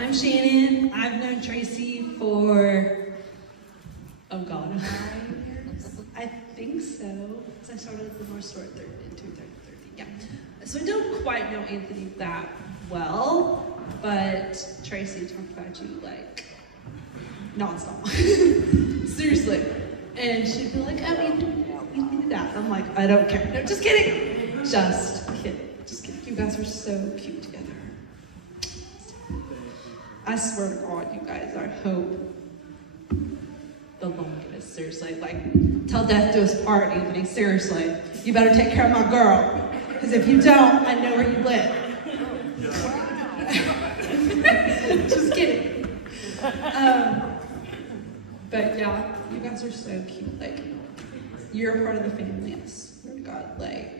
I'm Shannon. I've known Tracy for, oh God, 9 years? I think so. So I started at the North Store in 2013, yeah. So I don't quite know Anthony that well, but Tracy talked about you like nonstop. Seriously. And she'd be like, oh, you do that. I'm like, I don't care. No, just kidding. Just kidding. Just kidding. You guys are so cute together. I swear to God, you guys are hope the longest. Seriously, like, till death do us part, Anthony. Seriously, you better take care of my girl, because if you don't, I know where you live. Just kidding. But yeah, you guys are so cute. Like, you're a part of the family. I swear to God, like.